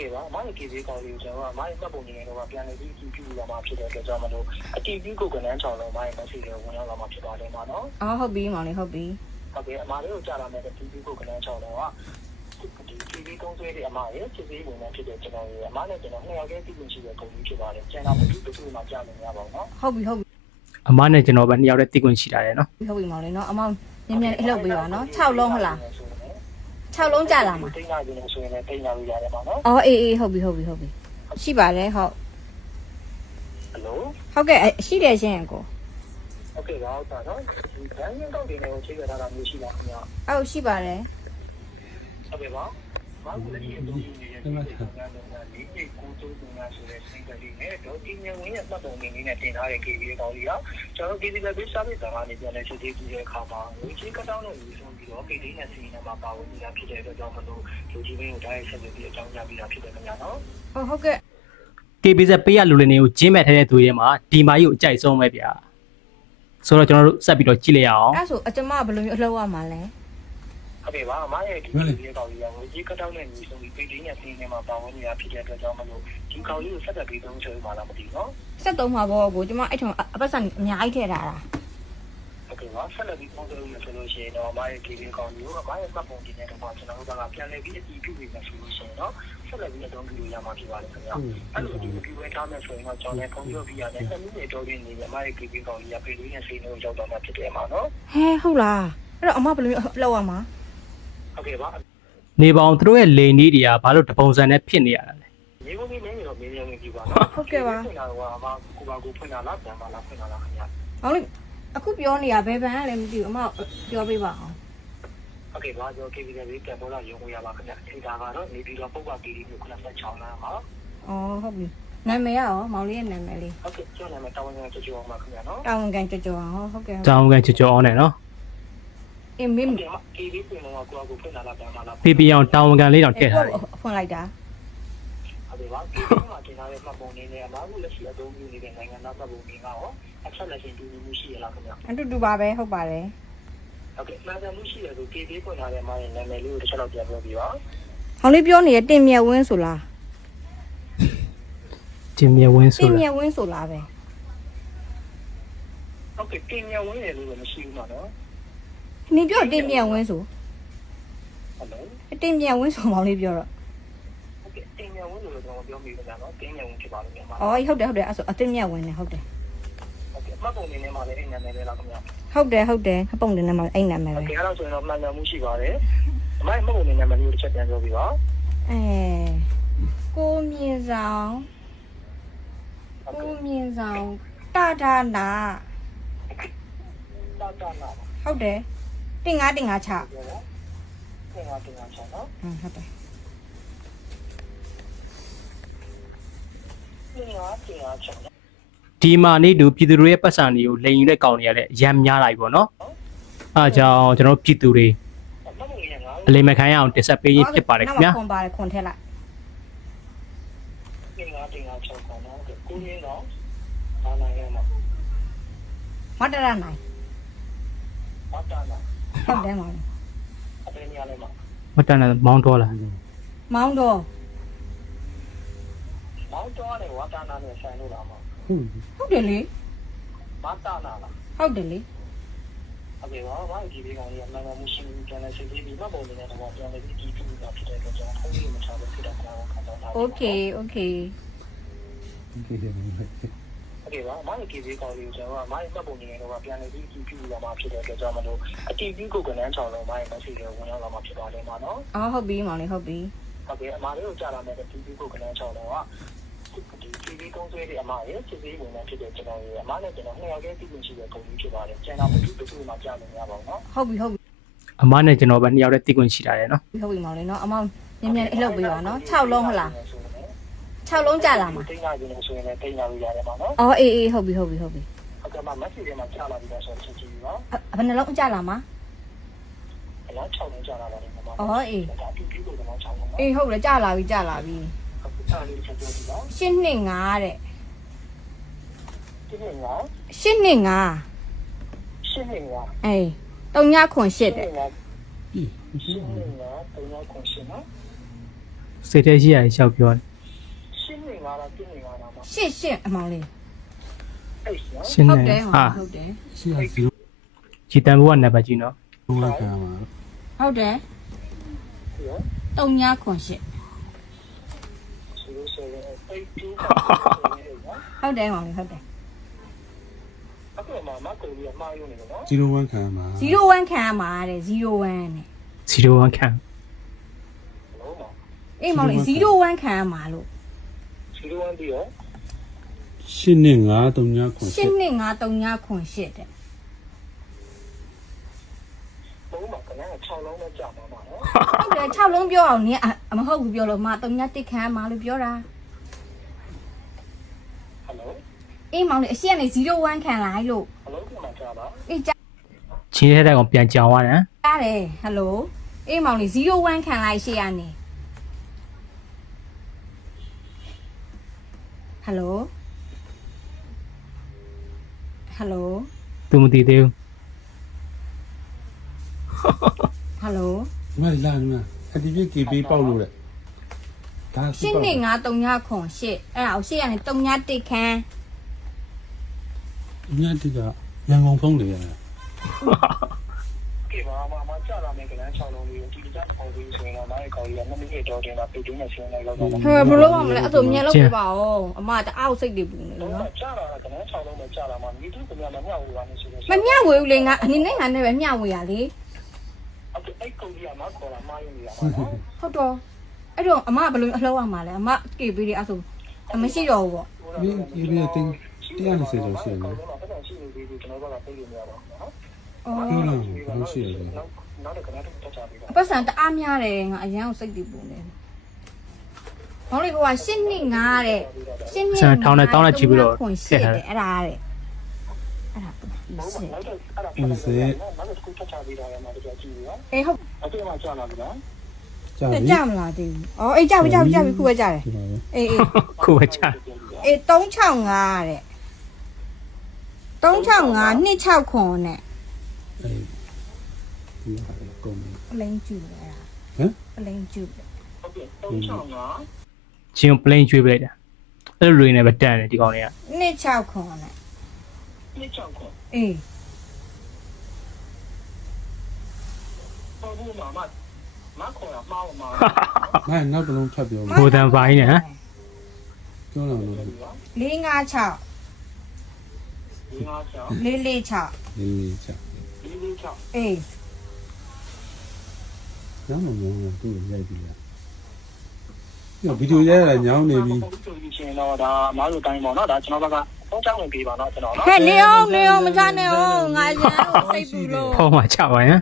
ကဲပါအမရဲ့ KV ကောင်းလေးကိုကျွန်တော်ကအမရဲ့မှတ်ပုံနေတော့ပြန်လည်ပြီးအတည်ပြုရမှာဖြစ်တဲ့အတွက်ကြောင့်မလို့အတည်ပြုကိုကနန်းချောင်းလုံးအမရဲ့ message ကိုဝင်ရောက်လာမှာဖြစ်ပါတယ်မှာနော်အော်ဟုတ်ပြီမောင်လေးဟုတ်ပြီဟုတ်ကဲ့အမလေးကိုကြားလာမယ့်အတည်ပြုကိုကနန်းချောင်းလုံးကဒီ KV ကုန်းဆွဲတဲ့အမရဲ့စစ်စေးဝင်နေဖြစ်တဲ့ကျွန်တော်ရဲ့အမနဲ့ကျွန်တော်နှစ်ယောက်တည်းတည်ရှိတဲ့ပုံကြီးဖြစ်ပါတယ်ကျန်တော့ဘယ်သူဘယ်သူမှကြားနေရပါဘူးနော်ဟုတ်ပြီဟုတ်ပြီအမနဲ့ကျွန်တော်ပဲနှစ်ယောက်တည်းတိကွင်ရှိတာတယ်နော်ဟုတ်ပြီမောင်လေးနော်အမောင်မြန်မြန်အလုပ်ပေးပါနော်6လုံးဟုတ်လား 6လုံးကြတာမှာတိတ်နာကြည့်လို့ဆိုရင်လည်းတိတ်နာလို့ရတယ်ပေါ့နော်အော်အေးအေးဟုတ်ပြီဟုတ်ပြီဟုတ်ပြီရှိပါတယ်ဟုတ်ဟယ်လိုဟုတ်ကဲ့ရှိတယ်ရှင်ကိုဟုတ်ကဲ့ဟုတ်ပါတော့ဒီဘန်းရင်းတော့ဒီနေကိုချိန်ကြတာကမျိုးရှိပါခင်ဗျာအော်ရှိပါတယ်ဟုတ်ကဲ့ပါဘာလို့လဲဒီလိုနေနေနေနေ လည်းဒီကိကိုတူတူများဆိုတဲ့စိတ်ကလေးနဲ့တော့ဒီညဝင်ရဲ့ပတ်ပုံနေနဲ့တင်ထားတဲ့ KB ကောင်းလေးကကျွန်တော်ဒီဒီလည်း service ကလည်းပြန်လဲချုပ်သေးပြီးတဲ့အခါမှာဝေချေကတောင်းလို့ယူဆုံးပြီးတော့ KD နဲ့စီနေမှာပါဝင်နေတာဖြစ်တဲ့အတွက်ကြောင့်မလို့လူကြီးမင်းကိုဒါရိုက်ဆက်ပြီးအကြောင်းကြားပြီးတာဖြစ်တယ်ခင်ဗျာနော်ဟုတ်ဟုတ်ကဲ့ KBZ ပေးရလူလင်တွေကိုဂျင်းမဲ့ထဲတဲ့သူတွေမှာဒီမာကြီးကိုအကြိုက်ဆုံးပဲဗျာဆိုတော့ကျွန်တော်တို့ဆက်ပြီးတော့ကြည့်လိုက်ရအောင်အဲ့ဆိုအကျမဘယ်လိုမျိုးအလုပ်ရမှာလဲ ဟုတ်တယ်ပါအမရဲ့ဒီရေကောင်ကြီးကငွေကြီးကတော့နဲ့ညီဆုံးပြီးပေတင်းရဲ့စီးနေမှာပါဝင်နေတာဖြစ်တဲ့အတွက်ကြောင့်မလို့ဒီကောင်ကြီးကိုဆက်သက်ပြီးသုံးချေမှာလားမသိနော်ဆက်သုံးမှာပေါ့ကိုကျွန်မအဲ့ထုံအပတ်စံအများကြီးထည့်ထားတာဟုတ်ကဲ့ပါဆက်လက်ပြီးပုံစံလို့ဆိုလို့ရှိရင်တော့အမရဲ့ဒီရေကောင်ကြီးကိုအမရဲ့မှတ်ပုံတင်တဲ့တော့ကျွန်တော်တို့ကပြန်လည်ပြီးအတီးပြုပြီးမှဆိုလို့ရှိရင်တော့ဆက်လက်ပြီးအသုံးပြုလို့ရမှာဖြစ်ပါလိမ့်ခင်ဗျာအဲ့လိုဒီဒီဝဲထားမယ်ဆိုရင်တော့ကျွန်တော်လည်းပုံပြပြရတယ်ဆက်ပြီးတော့ရင်းနေအမရဲ့ဒီရေကောင်ကြီးကပေတင်းရဲ့စီးနေကိုရောက်တော့မှဖြစ်တယ်မှာနော်ဟဲဟုတ်လားအဲ့တော့အမဘယ်လိုလောက်ရမှာလဲ อเคပါ နေပေါင်းသူတို့ရဲ့လိန်နီးတွေကဘာလို့တပုံစံနဲ့ဖြစ်နေရတာလဲ မြေပုံကြီးလည်းတော့မင်းရင်းနေပြီပါနော်ဖွင့်တာကအမကိုပါကိုဖွင့်တာလားပြန်ပါလားဖွင့်တာလားခင်ဗျာ မောင်လေးအခုပြောနေတာဘယ်ဘန်ကလည်းမသိဘူးအမပြောပေးပါအောင် โอเคပါကျွန်တော် KB နဲ့ပြန်ပေါ်လာရုံကိုရပါခင်ဗျာအချိန်ဒါကတော့နေပြီးတော့ပုတ်ပါပြည်လေးကို96လမ်းပါ အော်ဟုတ်ပြီနာမည်ရောမောင်လေးရဲ့နာမည်လေး ဟုတ်ကဲ့ကျွန်တော်နာမည်တာဝန်ခံကြည့်ကြအောင်ပါခင်ဗျာနော် တာဝန်ခံကြော်ကြော်အောင်ဟုတ်ကဲ့ ကြောင်ကန်ချေချောအောင်နဲ့နော် အင်းမင်းဒီမှာ KB ပြင်တော့ကိုယ့်အကိုဖွင့်လာတာပြန်ပါလားပြပြအောင်တာဝန်ခံလေးတောင်ထည့်ထားတယ်ဖွင့်လိုက်တာဟုတ်ပြီပါဒီမှာကျင်လာတဲ့မှတ်ပုံနေနဲ့အမားကလက်ရှိအသုံးပြုနေတဲ့နိုင်ငံသားမှတ်ပုံတွေကရောအချက်လက်ရှင်တူညီမှုရှိရလားခင်ဗျာအတူတူပါပဲဟုတ်ပါတယ်ဟုတ်ကဲ့မှန်ကန်မှုရှိတယ်ဆို KB ဖွင့်လာတဲ့မှာနာမည်လေးကိုတစ်ချက်တော့ပြန်ပြောပြပါမောင်လေးပြောနေတဲ့တင်မြတ်ဝင်းဆိုလားဂျင်းမြဝင်းတဆိုင်လာမြတ်ဝင်းဆိုလားပဲဟုတ်ကဲ့တင်ရဝင်တယ်လို့မရှိဘူးမှာနော် နင်ပြောတင်မြတ်ဝင်းဆိုဟုတ်တယ်တင်မြတ်ဝင်းဆိုမောင်လေးပြောတော့ဟုတ်ကဲ့တင်ရဝင်လို့တော့ပြောမိခင်ဗျာနော်တင်ရဝင်ဖြစ်ပါလိမ့်မယ်မှာအော်ဟုတ်တယ်ဟုတ်တယ်အဲ့ဆိုအတင်မြတ်ဝင်းနဲ့ဟုတ်တယ်ဟုတ်ကဲ့မှတ်ပုံနေနဲ့မှာလည်းအဲ့နာမည်လေးလားခင်ဗျာဟုတ်တယ်ဟုတ်တယ်အပုံတင်နေမှာအဲ့နာမည်ဟုတ်ပဲကဲ့အဲ့တော့ဆိုရင်တော့မှန်ကန်မှုရှိပါတယ်အမိုင်းမှတ်ပုံနေနာမည်လေးကိုတစ်ချက်ပြန်ပြောပြပါအဲကိုမြင့်ဆောင်ဟုတ်ကိုကဲ့မြင့်ဆောင်တာတာနာတာတာနာဟုတ်တယ် တင်ငါတင်ငါချပြောပါတင်ပါတင်ပါချောင်းနော်ဟမ်ဟုတ်တယ်တင်ပါတင်ပါချောင်းနော်ဒီမာနေတူပြည်သူတွေရဲ့ပတ်စံတွေကိုလိန်ယူတဲ့ကောင်တွေကလည်းရမ်းများလာပြီပေါ့နော်အဲအကြောင်းကျွန်တော်တို့ပြည်သူတွေမှတ်ပုံနေနဲ့ငါအလိမ်မခံရအောင်တင်ဆက်ပေးခြင်းဖြစ်ပါတယ်ခင်ဗျာခွန်ပါတယ်ခွန်ထက်လိုက်တင်ပါတင်ပါချောင်းကောနော်ကိုရင်းတော့ဘာနိုင်ရမှာမတရနိုင်ဘာတာနာ ဟုတ်တယ်မောင်အပင်းနေရာလဲမှာမတန်တယ်မောင်းတော်လာတယ်မောင်တော်မောင်းတော်နဲ့ဝါတာနာနဲ့ဆိုင်လို့လားမောင်ဟုတ်ဟုတ်တယ်လေမတာနာလားဟုတ်တယ်လေအမေရောဘာဒီလေးကောင်ကြီးအမှန်မှန်မရှိဘူးပြန်လဲစိတ်လေးပြီးမှပုံနေတဲ့တော့ပြန်လဲပြီးဒီပြူတာဖြစ်တဲ့အတွက်ကြောင့်ဖုန်းလေးမထားလို့ဖြစ်တာကောင်းကောင်းခံစားတာ Okay okay Okay ဟုတ်ကဲ့ပါအမရဲ့ KV ကောင်လေးကိုကျွန်တော်ကအမရဲ့မှတ်ပုံတင်တော့ပြန်လည်ပြီးကြည့်ကြည့်လာမှဖြစ်တဲ့အတွက်ကြောင့်မလို့အတီးပြီးကိုကနန်းချောင်းလုံးအမရဲ့ message ကိုဝင်ရောက်လာမှဖြစ်ပါလိမ့်မှာနော်အော်ဟုတ်ပြီမောင်လေးဟုတ်ပြီဟုတ်ကဲ့အမလေးကိုကြားလာမဲ့အတီးပြီးကိုကနန်းချောင်းလုံးကဒီ KV ကုန်းဆွဲတဲ့အမရဲ့စစ်သေးဝင်နေဖြစ်တဲ့ကျွန်တော်ရဲ့အမနဲ့ကျွန်တော်နှစ်ယောက်တည်းပြည်ရှိတဲ့ကုန်ကြီးဖြစ်ပါတယ်ကျန်တော့မတူတူမှကြားလို့မရပါဘူးနော်ဟုတ်ပြီဟုတ်ပြီအမနဲ့ကျွန်တော်ပဲနှစ်ယောက်တည်းတည်ခွင့်ရှိတာတယ်နော်ဟုတ်ပြီမောင်လေးနော်အမောင်မြန်မြန်အလုပ်ပေးပါနော်6လုံးဟုတ်လား 6လုံးကြလာမှာတိတ်နာခြင်းလို့ဆိုရင်လည်းတိတ်နာလို့ရတယ်မှာနော်အော်အေးအေးဟုတ်ပြီဟုတ်ပြီဟုတ်ပြီဟုတ်ကဲ့မ message ထဲမှာကြားလာပြီးတော့ဆိုချက်ကြည့်ပြီးတော့ဘယ်နှလုံးကြလာမှာအလား6လုံးကြားလာပါတယ်မှာအော်အေးဒါဒီပြီးကိုတော့6လုံးပါအေးဟုတ်တယ်ကြလာပြီကြလာပြီဟုတ်ကဲ့အားလေးချက်ကြည့်ပြီးတော့ရှင်းနှစ်ငါတဲ့ဒီနေ့ကရှင်းနှစ်ငါရှင်းနေကအေးတုံညခွန်ရှစ်တဲ့ရှင်းနေကတုံးရောက်ခွန်ရှင်းနော်စိတ်ထဲရှိရတယ်ရှောက်ပြောတယ် ရှင်းနေလားပြင်းနေလားမရှစ်ရှစ်အမောင်လေးအဲ့နော်ရှင်းဟုတ်နေတယ်ဟာဟုတ်တယ်ရှိရစီဂျီတန်ဘူကနံပါတ်ကြီးနော်လုံးဝခံမှာဟုတ်တယ်ရောတုံညာခွန်ရှစ်ဆိုလို့ဆိုရင်အဲ့တူကဟုတ်တယ်မောင်လေးဟုတ်တယ်အခုမှမကိုကြီးမှားရုံနေတယ်နော်01ခံမှာ01ခံရမှာတဲ့01နဲ့01ခန့်လုံးမအေးမောင်လေး01ခံရမှာလို့ 01ပြီးရောရှင်းနဲ့9 3ညခွန်ရှစ်နှစ်ငါတုံညာခွန်ရှစ်တဲ့လုံးမကလည်း6လုံးနဲ့ကြာမှာပါနော်ဟုတ်တယ်6လုံးပြောအောင်နင်အမဟုတ်ဘူးပြောလို့မတုံညာတစ်ခံရမှာလို့ပြောတာဟယ်လိုအေးမောင်လေးအရှိကနေ01ခံလိုက်လို့ဟယ်လိုကမှကြာပါအေးကြားချင်းထဲတဲ့ကောင်ပြန်ကြောင်သွားတယ်တယ်ဟယ်လိုအေးမောင်လေး01ခံလိုက်ရှေ့ကနေ ဟယ်လိုဟယ်လိုသူမသိသေးဘူးဟယ်လိုဒီမှာလာဒီမှာအတီးပြ KB ပေါက်လို့တဲ့ဒါရှင်းနေငါတုံညာခွန်ရှစ်အဲ့ဒါကိုရှေ့ကနေတုံညာတစ်ခံညတိကရန်ကုန်ဖုံးလေရ တာကဲပါမမကြာလာမယ်ကလည်း6လုံးလေးကိုဒီကြပေါ်ပြီးဆိုရင်တော့မိုင်းကောင်ကြီးက2မိနစ်တော့တင်တာပြတင်းနဲ့ဆင်းနေလောက်တော့ဟဲ့ဘယ်လိုမှမလဲအဲ့ဒါမြန်လို့ပြပါဦးအမတအားစိတ်တွေပူနေလို့တော့နော်ကြာလာကလည်း6လုံးနဲ့ကြာလာမှမိသူကလည်းမမြောက်ဘူးပါနဲ့ဆိုလို့မမျှဝေဘူးလေငါအနေနဲ့ငါနဲ့ပဲမျှဝေရလေအခုအဲ့ကောင်ကြီးကမခေါ်လာမှားရုံနေတာပါနော်ဟုတ်တော့အဲ့တော့အမဘယ်လိုအလှုပ်ရမှာလဲအမကေပေးတယ်အဲ့ဆိုအမရှိတော့ဘူးပေါ့ဒီ KB တင်120ကျော်ရှိတယ်နော်တော့တော့ရှိနေပြီကျွန်တော်ကပြေးနေရပါတော့ နော်အော်ဟုတ်လားဘယ်လိုရှိရလဲနောက်တော့ကတော့တက်ချပြီးတော့ပတ်စံတအားများတယ်ငါအရန်ကိုစိတ်တွေပူနေဘောလေးကရှင်းနေငါတဲ့ရှင်းနေခွန်ရှစ်တဲ့အဲ့ဒါတဲ့အဲ့ဒါဟုတ်စစ်နောက်တော့အဲ့ဒါနောက်တော့ကိုတက်ချပြီးတော့ရမှာတော့ကြည့်ရောအေးဟုတ်အခုမှကြာလာပြီနော်ကြာကြပြီကြမလားသေးဘူးအော်အေးကြပြီကြပြီကြပြီခုပဲကြတယ်ဒီမှာပဲအေးအေးကိုပဲချအေး365တဲ့365 26ခွန်နဲ့ အဲ့ဒီဟာကုန်ပြီပလိန်ကျူတယ်အဲ့ဒါဟမ်ပလိန်ကျူတယ်ဟုတ်ကဲ့365ချင်းကို plane ကျွေးပလိုက်တာအဲ့လိုတွေနဲ့ပဲတန်တယ်ဒီကောင်တွေက26ခွန်နဲ့26ခွန်အေးပေါ်ဘူးမှာမမခေါ်တာမှားမှာမနောက်တစ်လုံးထပ်ပြောမယ်ဘိုတန်ပိုင်းနဲ့ဟမ်ပြောလာလို့456ဒီမှာကြောင့်446 လေးလေးချဒီလိုကြောင့်အေးညောင်းလို့ညောင်းလို့သူ့ကိုရိုက်ပြီးလားဒီဗီဒီယိုရိုက်ရတာညောင်းနေပြီဆိုရင်တော့ဒါအမားတို့တိုင်းပေါ့နော်ဒါကျွန်တော်ဘက်ကဖုန်းချောင်းဝင်ပေးပါတော့ကျွန်တော်နော်ဟဲ့နေအောင်နေအောင်မချနဲ့အောင်ငါရန်ကိုစိတ်ပူလို့ဖုံးမှာချပါရင်